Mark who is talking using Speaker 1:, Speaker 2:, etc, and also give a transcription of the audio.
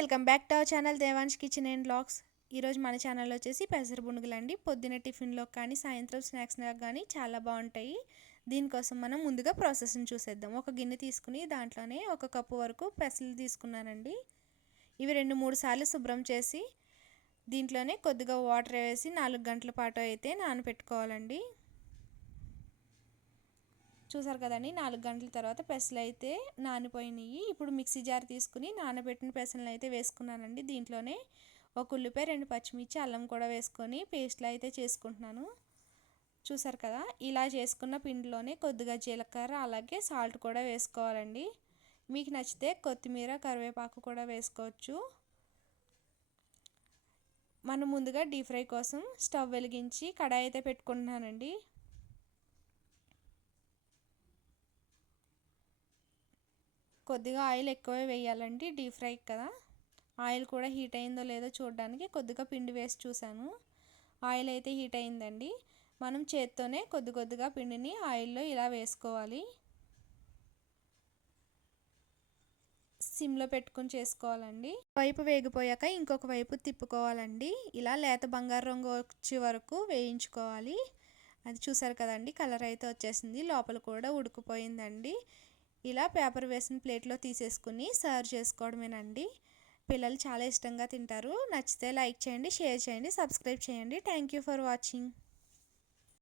Speaker 1: Welcome back to our channel Devans kitchen and blogs ఈరోజు మన channel వచ్చేసి పెసర పునుగులు అండి పొద్దున టిఫిన్లో కానీ సాయంత్రం స్నాక్స్లో కానీ చాలా బాగుంటాయి. దీనికోసం మనం ముందుగా ప్రాసెస్ని చూసేద్దాం. ఒక గిన్నె తీసుకుని దాంట్లోనే ఒక కప్పు వరకు పెసలు తీసుకున్నానండి. ఇవి రెండు మూడు సార్లు శుభ్రం చేసి దీంట్లోనే కొద్దిగా వాటర్ వేసి నాలుగు గంటల పాటు అయితే నానబెట్టుకోవాలండి. చూసారు కదండి నాలుగు గంటల తర్వాత పెసలు అయితే నానిపోయినాయి. ఇప్పుడు మిక్సీ జార్ తీసుకుని నానబెట్టిన పెసలను అయితే వేసుకున్నానండి. దీంట్లోనే ఒక ఉల్లిపాయ రెండు పచ్చిమిర్చి అల్లం కూడా వేసుకొని పేస్ట్లు అయితే చేసుకుంటున్నాను. చూసారు కదా ఇలా చేసుకున్న పిండిలోనే కొద్దిగా జీలకర్ర అలాగే సాల్ట్ కూడా వేసుకోవాలండి. మీకు నచ్చితే కొత్తిమీర కరివేపాకు కూడా వేసుకోవచ్చు. మనం ముందుగా డీప్ ఫ్రై కోసం స్టవ్ వెలిగించి కడాయి అయితే పెట్టుకుంటున్నానండి. కొద్దిగా ఆయిల్ ఎక్కువే వేయాలండి డీప్ ఫ్రై కదా. ఆయిల్ కూడా హీట్ అయిందో లేదో చూడడానికి కొద్దిగా పిండి వేసి చూశాను. ఆయిల్ అయితే హీట్ అయిందండి. మనం చేత్తోనే కొద్ది కొద్దిగా పిండిని ఆయిల్లో ఇలా వేసుకోవాలి. సిమ్లో పెట్టుకుని చేసుకోవాలండి. వైపు వేగిపోయాక ఇంకొక వైపు తిప్పుకోవాలండి. ఇలా లేత బంగారు రంగు వచ్చే వరకు వేయించుకోవాలి. అది చూసారు కదండి కలర్ అయితే వచ్చేసింది. లోపల కూడా ఉడికిపోయిందండి. ఇలా పేపర్ వేసిన ప్లేట్లో తీసేసుకుని సర్వ్ చేసుకోవడమేనండి. పిల్లలు చాలా ఇష్టంగా తింటారు. నచ్చితే లైక్ చేయండి షేర్ చేయండి సబ్స్క్రైబ్ చేయండి. Thank you for watching.